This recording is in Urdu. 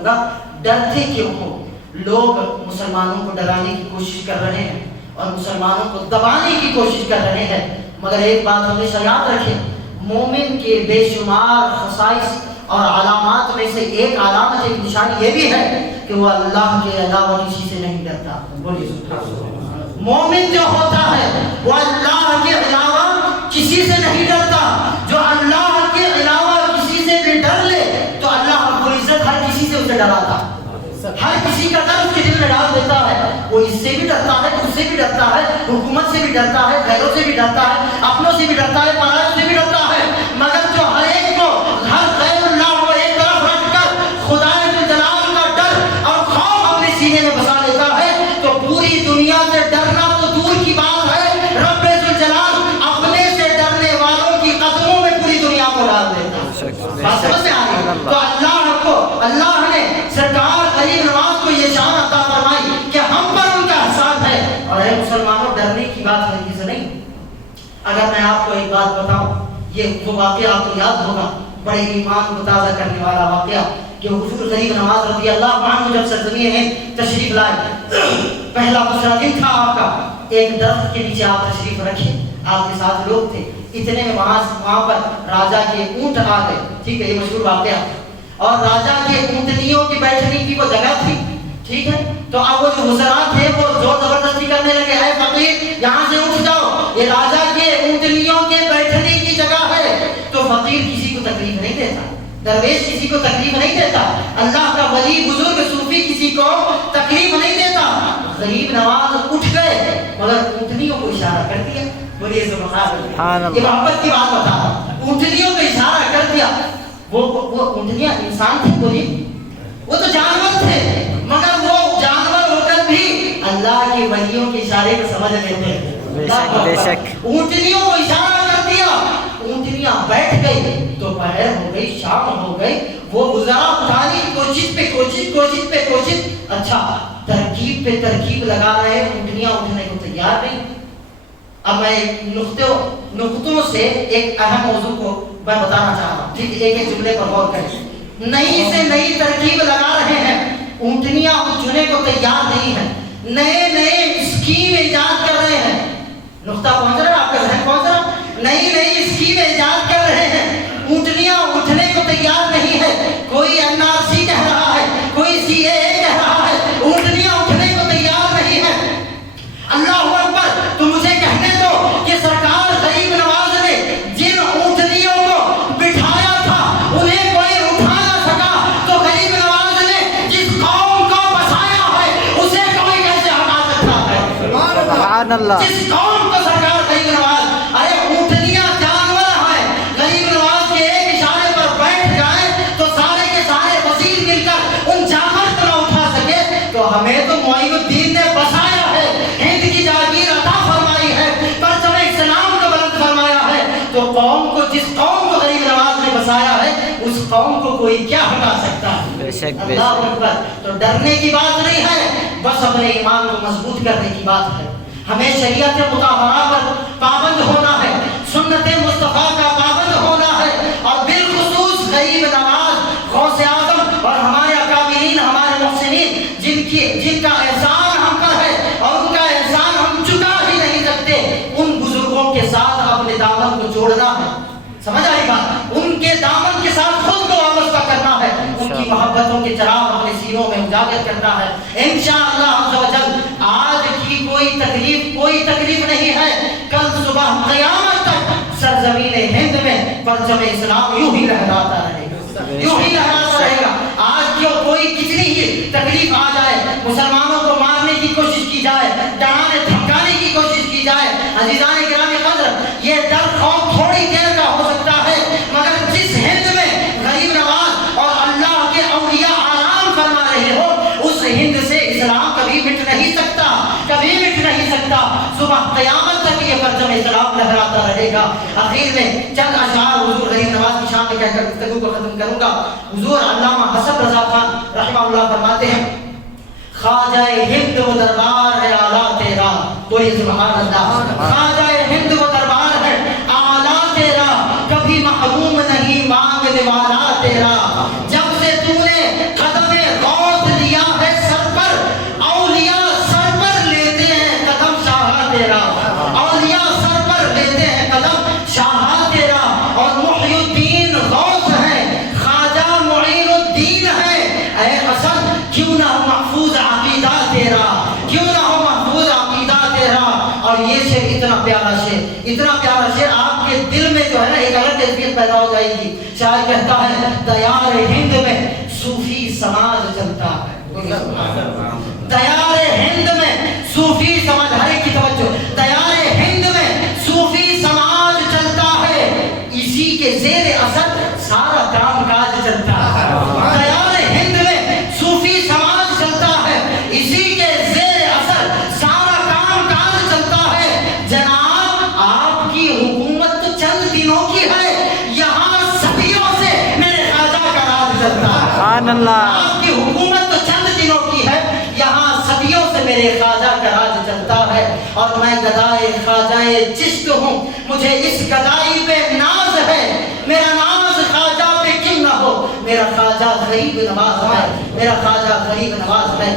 کروں گا. ڈرتے کیوں ہو؟ لوگ مسلمانوں کو ڈرانے کی کوشش کر رہے ہیں اور مسلمانوں کو دبانے کی کوشش کر رہے ہیں، مگر ایک بات ہمیشہ یاد رکھیں، مومن کے بے شمار خصائص اور علامات میں سے ایک علامت، ایک نشانی یہ بھی ہے کہ وہ اللہ کے علاوہ کسی سے نہیں ڈرتا. بولیے سبحان اللہ. مومن جو ہوتا ہے وہ اللہ کے علاوہ کسی سے نہیں ڈرتا. جو اللہ کے علاوہ کسی سے بھی ڈر لے تو اللہ رب العزت ہر کسی سے اسے ڈراتا، ہر کسی کا ڈر اس کے دل میں ڈال دیتا ہے. وہ اس سے بھی ڈرتا ہے، اس سے بھی ڈرتا ہے، حکومت سے بھی ڈرتا ہے، غیروں سے بھی ڈرتا ہے، اپنوں سے بھی ڈرتا ہے، پرائے سے بھی ڈرتا ہے. مگر جو ہر ایک کو ہر غیر اللہ کو ایک طرف رکھ کر خدا جلال کا ڈر اور خوف اپنے سینے میں بسا لیتا ہے تو پوری دنیا سے ڈرنا تو دور کی بات ہے، رب ذوالجلال اپنے سے ڈرنے والوں کی قدموں میں پوری دنیا کو ڈال دیتا ہے. بات سمجھ میں آ رہی؟ تو اللہ نے سرکار غریب نواز کو یہ شان عطا فرمائی کہ ہم پر ان کا احسان ہے. اور اے مسلمانوں، ڈرنے کی بات ہرگز نہیں. اگر میں آپ کو ایک بات بتاؤں، یہ وہ واقعہ آپ کو یاد ہوگا، بڑے ایمان کو تازہ کرنے والا واقعہ کہ حضور غریب نواز رضی اللہ عنہ جب سرزمین ہند تشریف لائے، پہلا دوسرا دن تھا آپ کا، ایک درخت کے نیچے آپ تشریف رکھے، آپ کے ساتھ لوگ تھے. اتنے میں وہاں پر راجا کے اونٹ آ گئے. ٹھیک ہے، یہ مشہور واقعہ. اور راجا کے اونٹنیوں کی بیٹھنے کی وہ جگہ تھی. ٹھیک ہے، تو اب وہ جو وزراء تھے وہ زور زبردستی کرنے لگے، اے فقیر یہاں سے اٹھ جاؤ، یہ راجا کے اونٹنیوں کے بیٹھنے کی جگہ ہے. تو فقیر کسی کو تکلیف نہیں دیتا، درویش کسی کو تکلیف نہیں دیتا، اللہ کا ولی بزرگ صوفی کسی کو تکلیف نہیں دیتا. غریب نواز اٹھ گئے مگر اونٹنیوں کو اشارہ کر دیا. بولیے سبحان اللہ. یہ محبت کی بات بتا رہا ہوں. اونٹنیوں کو اشارہ کر دیا. وہ اونٹنیاں انسان تھے؟ بولیے، وہ تو جانور تھے، مگر وہ جانور ہو کر بھی اللہ کے ولیوں کے اشارے کو سمجھ لیتے ہیں. بے شک اونٹنیوں کو اشارہ کر دیا، اونٹنیاں بیٹھ گئی. دوپہر ہو گئی، شام ہو گئی، وہ وزراء اٹھانے کی کوشش. اچھا، ترکیب پہ ترکیب لگا رہے ہیں، اونٹنیاں اٹھنے کو تیار نہیں. اب میں نقطوں سے ایک اہم موضوع کو میں بتانا چاہ رہا ہوں. ٹھیک، ایک جملے پر غور کریں. نئی سے نئی ترکیب لگا رہے ہیں، اونٹنیاں اٹھنے کو تیار نہیں ہیں، نئے اسکیم ایجاد کر رہے ہیں. نقطہ پہنچ رہا ہے آپ کا ذہن پہنچ رہا؟ نئی اسکیم ایجاد کر رہے ہیں، اونٹنیاں اٹھنے کو تیار نہیں ہے. کوئی NRC کہہ رہا ہے، کوئی CAA کہہ رہا ہے، اونٹنیاں اٹھنے کو تیار نہیں ہے. اللہ اکبر. تو مجھے کہنے دو کہ سرکار غریب نواز نے جن اونٹنیوں کو بٹھایا تھا انہیں کوئی اٹھا نہ سکا، تو غریب نواز نے جس قوم کو بسایا ہے اسے کوئی کیسے ہٹا سکتا ہے؟ سبحان اللہ. جس قوم کو سرکار غریب نواز، ارے اونٹنیاں جانور ہیں، غریب نواز کے ایک اشارے پر بیٹھ جائیں تو سارے کے سارے وزیر مل کر ان جانور کو نہ اٹھا سکے، تو ہمیں تو معین الدین نے بسایا ہے، ہند کی جاگیر عطا فرمائی ہے، پرچم اسلام کو بلند فرمایا ہے. تو قوم کو، جس قوم کو غریب نواز نے بسایا ہے اس قوم کو کوئی کیا ہٹا سکتا ہے؟ اللہ اکبر. تو ڈرنے کی بات نہیں ہے، بس اپنے ایمان کو مضبوط کرنے کی بات ہے. ہمیں شریعت مطہرہ پر پابند ہونا ہے، سنت مصطفیٰ کا پابند ہونا ہے. اور بالخصوص غریب نواز، غوث اعظم اور ہمارے اکابرین، ہمارے محسنین جن کا احسان ہم پر ہے اور ان کا احسان ہم چکا ہی نہیں سکتے، ان بزرگوں کے ساتھ اپنے دامن کو جوڑنا ہے. سمجھ آئی بات؟ ان کے دامن کے ساتھ خود کو وابستہ کرنا ہے، ان کی محبتوں کے چراغ اپنے سینوں میں اجاگر کرنا ہے. انشاءاللہ عز و جل آج کی کوئی تکلیف نہیں ہے، کل صبح قیامت تک سرزمین ہند میں پرچم اسلام یوں ہی لہراتا رہے گا، یوں ہی لہراتا رہے گا. آج کیوں کوئی کتنی ہی تکلیف آ جائے، مسلمانوں کو مارنے کی کوشش کی جائے، ڈرانے دھمکانے کی کوشش کی جائے، عزیزان کرام قدر، یہ ڈر خوف تھوڑی دیر کا ہو سکتا ہے، مگر جس ہند میں غریب نواز اور اللہ کے اولیاء آرام فرما رہے ہو، اس ہند سے اسلام کبھی مٹ نہیں سکتا، کبھی مٹ نہیں سکتا. صبح قیامت تک یہ پرچم اسلام لہراتا رہے گا. آخر میں چند اشعار حضور غریب نواز کی شان میں کہہ کر گفتگو کو ختم کروں گا. حضور علامہ حسن رضا خان رحمہ اللہ فرماتے ہیں، خواجہ ہند و دربار ہے اعلیٰ تیرا. بولیے سبحان اللہ. خواجہ ہند و دربار ہے اعلیٰ تیرا، کبھی محروم نہیں مانگنے والا تیرا. جب سے تو نے قدم اتنا پیارا شعر، آپ کے دل میں جو ہے نا ایک الگ کیفیت پیدا ہو جائے گی۔ شاعر کہتا ہے دیار ہند میں صوفی سماج چلتا ہے، دیار ہند میں صوفی سماج، ہر ایک کی توجہ، دیار ہند میں صوفی سماج چلتا ہے، اسی کے زیر اثر سارا کام کاج چلتا ہے۔ دیار ہند میں صوفی سماج چلتا ہے، اسی کے زیر اثر سارا کام کاج چلتا ہے۔ جناب آپ کی حکومت تو چند دنوں کی ہے، یہاں صدیوں سے میرے خواجہ کا راج چلتا ہے۔ سبحان اللہ۔ آپ کی حکومت تو چند دنوں کی ہے، یہاں صدیوں سے میرے خواجہ کا راج چلتا ہے، اور میں گدائے خواجہ چشت ہوں، مجھے اس گدائی پہ ناز ہے۔ میرا ناز خواجہ پہ کیوں نہ ہو، میرا خواجہ غریب نواز ہے، میرا خواجہ غریب نواز ہے۔